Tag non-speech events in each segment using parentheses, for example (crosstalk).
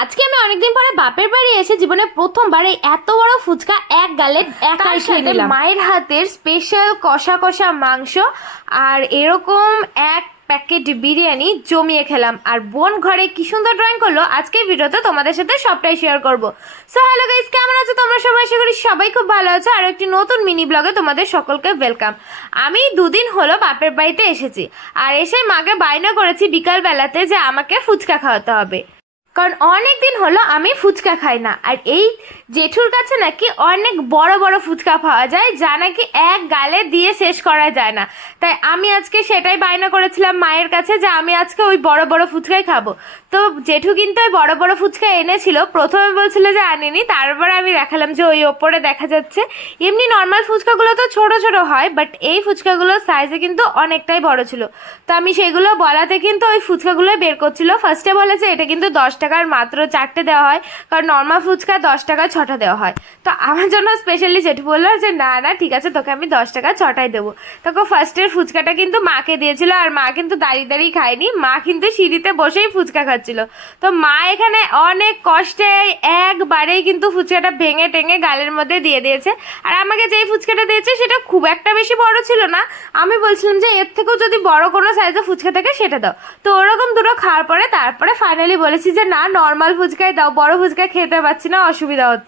আজকে আমি অনেকদিন পরে বাপের বাড়ি এসে জীবনে প্রথমবার এই এত বড় ফুচকা এক গালে একাই খেয়ে নিলাম। মায়ের হাতের স্পেশাল কষা কষা মাংস আর এরকম এক প্যাকেট বিরিয়ানি জমিয়ে খেলাম। আর বোন ঘরে কি সুন্দর ড্রয়িং করল আজকে ভিডিওতে তোমাদের সাথে সবটাই শেয়ার করব। সো হ্যালো গাইস কেমন আছো তোমরা সবাই? আশা করি সবাই খুব ভালো আছো। আর একটি নতুন মিনি ব্লগে তোমাদের সকলকে ওয়েলকাম আমি দুদিন হলো বাপের বাড়িতে এসেছি। আর এসে মাকে বায়না করেছি বিকাল বেলাতে যে আমাকে ফুচকা খাওয়াতে হবে। কারণ অনেক দিন হলো আমি ফুচকা খাই না। আর এই জেঠুর কাছে নাকি অনেক বড় বড় ফুচকা পাওয়া যায়, যা নাকি এক গালে দিয়ে শেষ করা যায় না। তাই আমি আজকে সেটাই বায়না করেছিলাম মায়ের কাছে যে আমি আজকে ওই বড় বড় ফুচকাই খাব। তো জেঠু কিন্তু ওই বড় বড় ফুচকা এনেছিল, প্রথমে বলছিল যে আনিনি, তারপরে আমি দেখালাম যে ওই ওপরে দেখা যাচ্ছে। এমনি নর্মাল ফুচকাগুলো তো ছোট ছোট হয় বাট এই ফুচকাগুলোর সাইজে কিন্তু অনেকটাই বড় ছিল। তো আমি সেগুলো বলাতে কিন্তু ওই ফুচকাগুলোই বের করছিল। ফার্স্টে বলেছে, এটা কিন্তু দশ টাকার মাত্র চারটে দেওয়া হয়। কারণ নর্মাল ফুচকা দশ টাকায় ছটা দেওয়া হয়। তো আমার জন্য স্পেশালি জেঠু বলল যে, না না, ঠিক আছে, তোকে আমি দশ টাকা ছটাই দেবো। তোকে ফার্স্টের ফুচকাটা কিন্তু মাকে দিয়েছিল আর মা কিন্তু দাঁড়িয়ে দাঁড়িয়ে খায়নি। মা কিন্তু সিঁড়িতে বসেই ফুচকা খাচ্ছিল। তো মা এখানে অনেক কষ্টে একবারেই কিন্তু ফুচকাটা ভেঙে টেঙে গালের মধ্যে দিয়ে দিয়েছে। আর আমাকে যেই ফুচকাটা দিয়েছে, সেটা খুব একটা বেশি বড় ছিল না। আমি বলছিলাম যে, এর থেকেও যদি বড় কোনো সাইজে ফুচকা থাকে, সেটা দাও। তো ওরকম দুটো খাওয়ার পরে তারপরে ফাইনালি বলেছি যে, না নর্মাল ফুচকাই দাও, বড় ফুচকা খেতে পারছি না, অসুবিধা হচ্ছে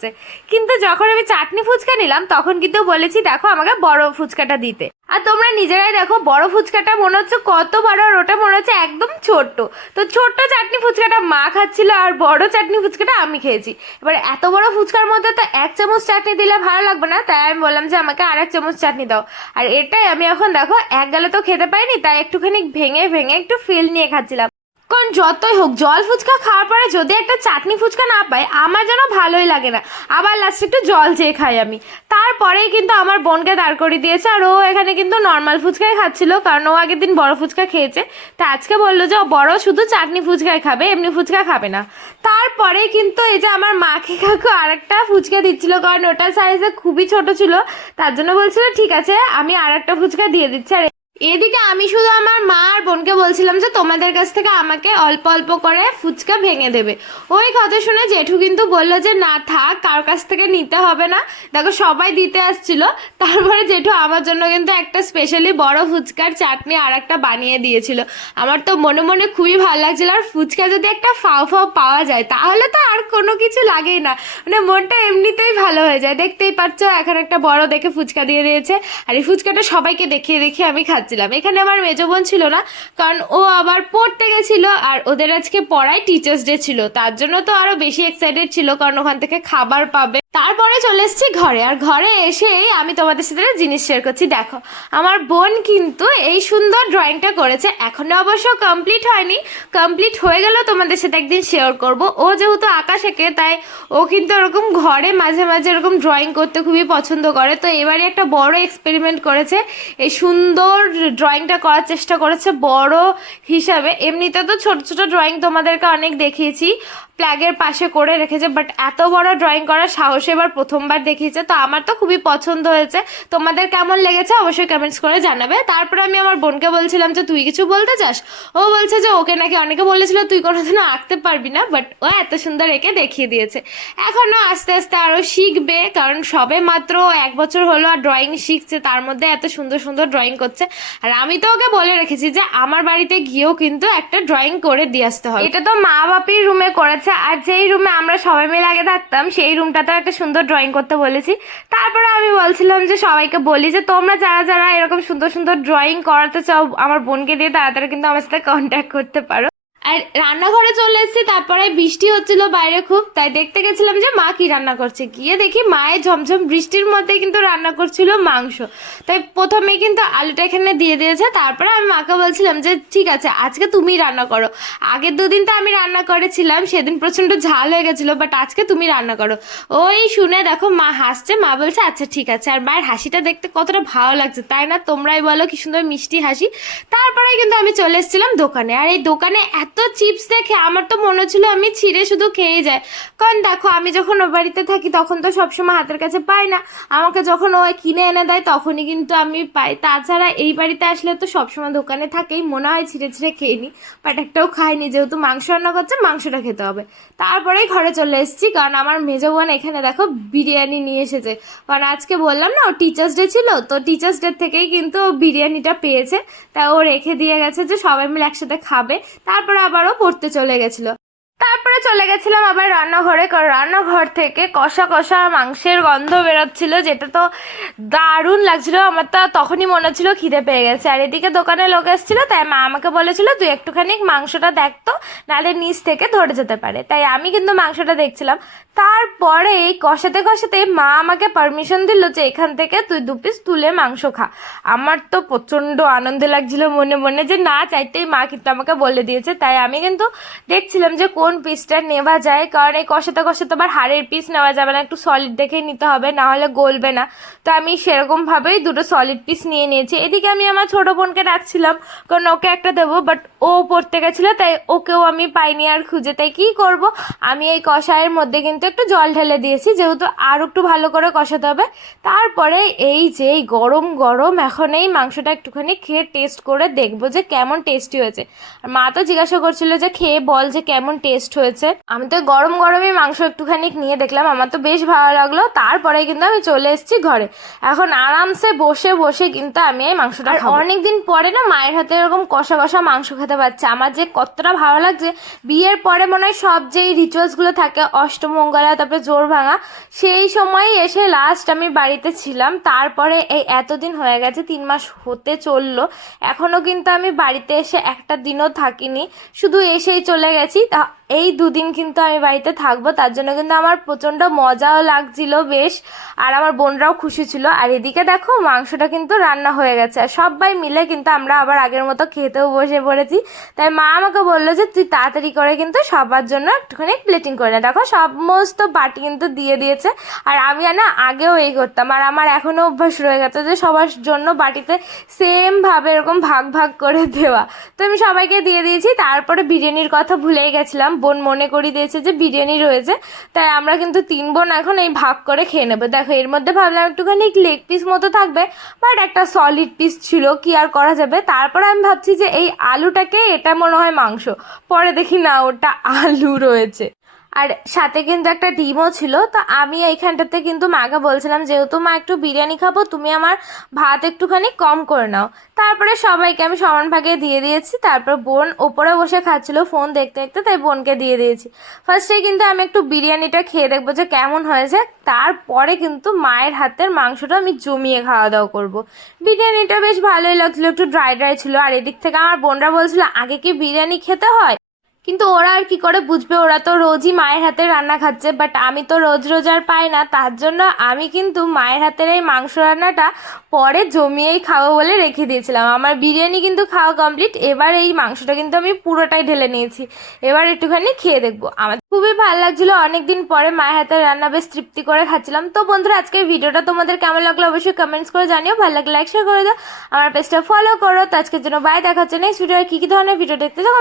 কিন্তু যখন আমি চাটনি ফুচকা নিলাম, তখন কিন্তু বলেছি, দেখো আমাকে বড় ফুচকাটা দিতে। আর তোমরা নিজেরাই দেখো, বড় ফুচকাটা মনে হচ্ছে কত বড়, আর ওটা মনে হচ্ছে একদম ছোট্ট। তো ছোট্ট চাটনি ফুচকাটা মা খাচ্ছিল, আর বড় চাটনি ফুচকাটা আমি খেয়েছি। এবার এত বড় ফুচকার মধ্যে তো এক চামচ চাটনি দিলে ভালো লাগবে না, তাই আমি বললাম যে, আমাকে আর এক চামচ চাটনি দাও। আর এটাই আমি এখন দেখো, এক গালে তো খেতে পাইনি, তাই একটুখানি ভেঙে ভেঙে একটু ফিল নিয়ে খাচ্ছিলাম। কারণ যতই হোক, জল ফুচকা খাওয়ার পরে যদি একটা চাটনি ফুচকা না পাই, আমার যেন ভালোই লাগে না। আবার লাস্টে একটু জল চেয়ে খাই আমি। তারপরেই কিন্তু আমার বোনকে দাঁড় করিয়ে দিয়েছে, আর ও এখানে কিন্তু নর্মাল ফুচকাই খাচ্ছিল, কারণ ও আগের দিন বড় ফুচকা খেয়েছে। তা আজকে বলল যে, ও বড় শুধু চাটনি ফুচকাই খাবে, এমনি ফুচকা খাবে না। তারপরে কিন্তু এই যে আমার মাকে (laughs) কাকু আরেকটা ফুচকা দিচ্ছিল, কারণ ওটার সাইজে খুবই ছোট ছিল। তার জন্য বলছিল, ঠিক আছে, আমি আর একটা ফুচকা দিয়ে দিচ্ছি। আর এদিকে আমি শুধু আমার মা আর বোনকে বলছিলাম যে তোমাদের কাছ থেকে আমাকে অল্প অল্প করে ফুচকা ভেঙে দেবে। ওই কথা শুনে জেঠু কিন্তু বলল যে, না থাক, কার কাছ থেকে নিতে হবে না। দেখো, সবাই দিতে আসছিল। তারপরে জেঠু আমার জন্য কিন্তু একটা স্পেশালি বড় ফুচকার চাটনি আর একটা বানিয়ে দিয়েছিল। আমার তো মনে মনে খুবই ভালো লাগছিল। আর ফুচকা যদি একটা ফাও ফাও পাওয়া যায়, তাহলে তো আর কোনো কিছু লাগেই না। মানে মনটা এমনিতেই ভালো হয়ে যায়। দেখতেই পাচ্ছ, এখন একটা বড় দেখে ফুচকা দিয়ে দিয়েছে। আর এই ফুচকাটা সবাইকে দেখিয়ে দেখিয়ে আমি খাচ্ছিলাম এখানে আমার মেজ বোন ছিল না, কারণ ও আবার পড়তে গেছিল আর ওদের আজকে পড়ায় টিচার্স ডে ছিল। তার জন্য তো আরও বেশি এক্সাইটেড ছিল, কারণ ওখান থেকে খাবার পাবে। তারপরে চলে এসেছি ঘরে। আর ঘরে এসেই আমি তোমাদের সাথে জিনিস শেয়ার করছি। দেখো, আমার বোন কিন্তু এই সুন্দর ড্রয়িংটা করেছে। এখনও অবশ্য কমপ্লিট হয়নি। কমপ্লিট হয়ে গেলেও তোমাদের সাথে একদিন শেয়ার করব। ও যেহেতু আঁকা শেখে তাই ও কিন্তু ওরকম ঘরে মাঝে মাঝে এরকম ড্রয়িং করতে খুবই পছন্দ করে। তো এবারে একটা বড় এক্সপেরিমেন্ট করেছে। এই সুন্দর ড্রয়িংটা করার চেষ্টা করেছে বড় হিসাবে। এমনিতে তো ছোট ছোট ড্রয়িং তোমাদেরকে অনেক দেখিয়েছি। প্ল্যাগের পাশে করে রেখেছে বাট এত বড় ড্রয়িং করার সাহস এবার প্রথমবার দেখিয়েছে, তো আমার তো খুবই পছন্দ হয়েছে। তোমাদের কেমন লেগেছে অবশ্যই কমেন্টস করে জানাবে। তারপরে আমি আমার বোনকে বলছিলাম যে, তুই কিছু বলতে চাস? ও বলছে যে, ওকে নাকি অনেকে বলেছিল তুই কোনোদিনও আঁকতে পারবি না বাট ও এত সুন্দর এঁকে দেখিয়ে দিয়েছে। এখনও আস্তে আস্তে আরও শিখবে, কারণ সবে মাত্র এক বছর হলো আর ড্রয়িং শিখছে, তার মধ্যে এত সুন্দর সুন্দর ড্রয়িং করছে। আর আমি তো ওকে বলে রেখেছি যে, আমার বাড়িতে গিয়েও কিন্তু একটা ড্রয়িং করে দিয়ে আসতে হবে। এটা তো মা বাপির রুমে করেছে, আর যেই রুমে আমরা সবাই মিলে আগে থাকতাম, সেই রুমটাতেও একটা সুন্দর ড্রয়িং করতে বলেছি। তারপরে আমি বলছিলাম যে সবাইকে বলি যে, তোমরা যারা যারা এরকম সুন্দর সুন্দর ড্রয়িং করাতে চাও, আমার বোনকে দিয়ে তাড়াতাড়ি কিন্তু আমার সাথে কন্ট্যাক্ট করতে পারো। আর রান্নাঘরে চলে এসেছি, তারপরে বৃষ্টি হচ্ছিল বাইরে খুব, তাই দেখতে গেছিলাম যে মা কি রান্না করছে। গিয়ে দেখি মায়ের ঝমঝম বৃষ্টির মধ্যে কিন্তু রান্না করছিল মাংস। তাই প্রথমে কিন্তু আলুটা এখানে দিয়ে দিয়েছে, তারপরে আমি মাকে বলছিলাম যে ঠিক আছে, আজকে তুমি রান্না করো। আগের দুদিন তো আমি রান্না করেছিলাম, সেদিন প্রচণ্ড ঝাল হয়ে গেছিল বাট আজকে তুমি রান্না করো। ওই শুনে দেখো মা হাসছে, মা বলছে আচ্ছা ঠিক আছে। আর মায়ের হাসিটা দেখতে কতটা ভালো লাগছে, তাই না? তোমরাই বলো কি সুন্দর মিষ্টি হাসি। তারপরে কিন্তু আমি চলে এসেছিলাম দোকানে, আর এই দোকানে এত এত চিপস দেখে আমার তো মনে হচ্ছিল আমি ছিঁড়ে শুধু খেয়ে যাই। কারণ দেখো, আমি যখন ও বাড়িতে থাকি তখন তো সবসময় হাতের কাছে পাই না। আমাকে যখন ও কিনে এনে দেয় তখনই কিন্তু আমি পাই। তাছাড়া এই বাড়িতে আসলে তো সবসময় দোকানে থাকেই, মনে হয় ছিঁড়ে ছিঁড়ে খেয়ে নিই বাট একটাও খাইনি, যেহেতু মাংস রান্না করছে, মাংসটা খেতে হবে। তারপরেই ঘরে চলে এসেছি, কারণ আমার মেজো বোন এখানে দেখো বিরিয়ানি নিয়ে এসেছে। কারণ আজকে বললাম না, ও টিচার্স ডে ছিল, তো টিচার্স ডে থেকেই কিন্তু বিরিয়ানিটা পেয়েছে। তা ও রেখে দিয়ে গেছে যে সবাই মিলে একসাথে খাবে। তারপরে আবারও পড়তে চলে গেছিল। তারপরে চলে গেছিলাম আবার রান্নাঘরে, কারণ রান্নাঘর থেকে কষা কষা মাংসের গন্ধ বেরোচ্ছিল, যেটা তো দারুণ লাগছিল। আমার তো তখনই মনে হচ্ছিল খিদে পেয়ে গেছে। আর এদিকে দোকানে লোক এসেছিল, তাই মা আমাকে বলেছিল, তুই একটুখানি মাংসটা দেখতো নাহলে নিচ থেকে ধরে যেতে পারে। তাই আমি কিন্তু মাংসটা দেখছিলাম। তারপরে এই কষাতে কষাতে মা আমাকে পারমিশন দিল যে, এখান থেকে তুই দু পিস তুলে মাংস খা। আমার তো প্রচণ্ড আনন্দ লাগছিল মনে মনে যে, না, চাইতেই মা কিন্তু আমাকে বলে দিয়েছে। তাই আমি কিন্তু দেখছিলাম যে কোন পিসটা নেওয়া যায়? কারণ এই কষাতে কষাতে আবার হাড়ের পিস নেওয়া যাবে না, একটু সলিড দেখেই নিতে হবে, না হলে গলবে না। তো আমি সেরকমভাবেই দুটো সলিড পিস নিয়ে নিয়েছি। এদিকে আমি আমার ছোট বোনকে ডাকছিলাম, কারণ ওকে একটা দেবো বাট ও পড়তে গেছিল, তাই ওকেও আমি পাইনি আর খুঁজে। তাই কী করব? আমি এই কষায়ের মধ্যে কিন্তু একটু জল ঢেলে দিয়েছি, যেহেতু আর একটু ভালো করে কষাতে হবে। তারপরে এই যে গরম গরম, এখন এই মাংসটা একটুখানি খেয়ে টেস্ট করে দেখব যে কেমন টেস্টি হয়েছে। আর মা তো জিজ্ঞাসা করছিল যে, খেয়ে বল যে কেমন টেস্ট হয়েছে। আমি তো গরম গরমই মাংস একটুখানি নিয়ে দেখলাম আমার তো বেশ ভালো লাগল। তারপরে কিন্তু আমি চলে এসেছি ঘরে। এখন আরামসে বসে বসে কিন্তু আমি এই মাংসটা অনেক দিন পরে না মায়ের হাতে এরকম কষা কষা মাংস খেতে পাচ্ছি। আমার যে কতটা ভালো লাগছে বিয়ের পরে মনে হয় সব যে রিচুয়ালসগুলো থাকে অষ্টমঙ্গলা তারপরে জোর ভাঙা সেই সময় এসে লাস্ট আমি বাড়িতে ছিলাম। তারপরে এই এতদিন হয়ে গেছে তিন মাস হতে চলল। এখনও কিন্তু আমি বাড়িতে এসে একটা দিনও থাকিনি। শুধু এসেই চলে গেছি। তা এই দুদিন কিন্তু আমি বাড়িতে থাকব, তার জন্য কিন্তু আমার প্রচণ্ড মজাও লাগছিল বেশ, আর আমার বোনরাও খুশি ছিল। আর এদিকে দেখো, মাংসটা কিন্তু রান্না হয়ে গেছে। আর সবাই মিলে কিন্তু আমরা আবার আগের মতো খেতেও বসে পড়েছি। তাই মা আমাকে বলল যে, তুই তাড়াতাড়ি করে কিন্তু সবার জন্য একটুখানি প্লেটিং করে নে। দেখো, সমস্ত বাটি কিন্তু দিয়ে দিয়েছে। আর আমি না আগেও এই করতাম। আর আমার এখনও অভ্যাস রয়ে গেছে যে, সবার জন্য বাটিতে সেমভাবে এরকম ভাগ ভাগ করে দেওয়া। তো আমি সবাইকে দিয়ে দিয়েছি, তারপরে বিরিয়ানির কথা ভুলেই গেছিলাম। বোন মনে করিয়ে দিয়েছে যে বিরিয়ানি রয়েছে, তাই আমরা কিন্তু তিন বোন এখন এই ভাগ করে খেয়ে নেব। দেখো, এর মধ্যে ভাবলাম একটুখানি লেগ পিস মতো থাকবে বাট একটা সলিড পিস ছিল, কি আর করা যাবে? তারপর আমি ভাবছি যে এই আলুটাকে, এটা মনে হয় মাংস, পরে দেখি না, ওটা আলু রয়েছে। আর সাথে কিন্তু একটা ডিমও ছিল, তো আমি এইখানটাতে কিন্তু মাকে বলছিলাম, যেহেতু মা একটু বিরিয়ানি খাব, তুমি আমার ভাত একটুখানি কম করে নাও। তারপরে সবাইকে আমি সমান ভাগে দিয়ে দিয়েছি, তারপর বোন ওপরে বসে খাচ্ছিল ফোন দেখতে দেখতে, তাই বোনকে দিয়ে দিয়েছি। ফার্স্টে কিন্তু আমি একটু বিরিয়ানিটা খেয়ে দেখব যে কেমন হয়েছে তারপরে কিন্তু মায়ের হাতের মাংসটা আমি জমিয়ে খাওয়া দাওয়া করব। বিরিয়ানিটা বেশ ভালোই লাগছিল, একটু ড্রাই ড্রাই ছিল, আর এদিক থেকে আমার বোনরা বলছিল, আগে কি বিরিয়ানি খেতে হয়? কিন্তু ওরা আর কি করে বুঝবে? ওরা তো রোজই মায়ের হাতে রান্না খাচ্ছে বাট আমি তো রোজ রোজ আর পাই না। তার জন্য আমি কিন্তু মায়ের হাতের এই মাংস রান্নাটা পরে জমিয়েই খাব বলে রেখে দিয়েছিলাম। আমার বিরিয়ানি কিন্তু খাওয়া কমপ্লিট এবার এই মাংসটা কিন্তু আমি পুরোটাই ঢেলে নিয়েছি। এবার একটুখানি খেয়ে দেখব। আমার খুবই ভালো লাগছিল, অনেকদিন পরে মায়ের হাতের রান্না বেশ তৃপ্তি করে খাচ্ছিলাম। তো বন্ধুরা, আজকের ভিডিওটা তোমাদের কেমন লাগল অবশ্যই কমেন্টস করে জানিও। ভালো লাগলে লাইক শেয়ার করে দাও। আমার পেজটা ফলো করো। তো আজকের জন্য বাই দেখা হচ্ছে নেক্সট ভিডিও কী কী ধরনের ভিডিও দেখতে যাব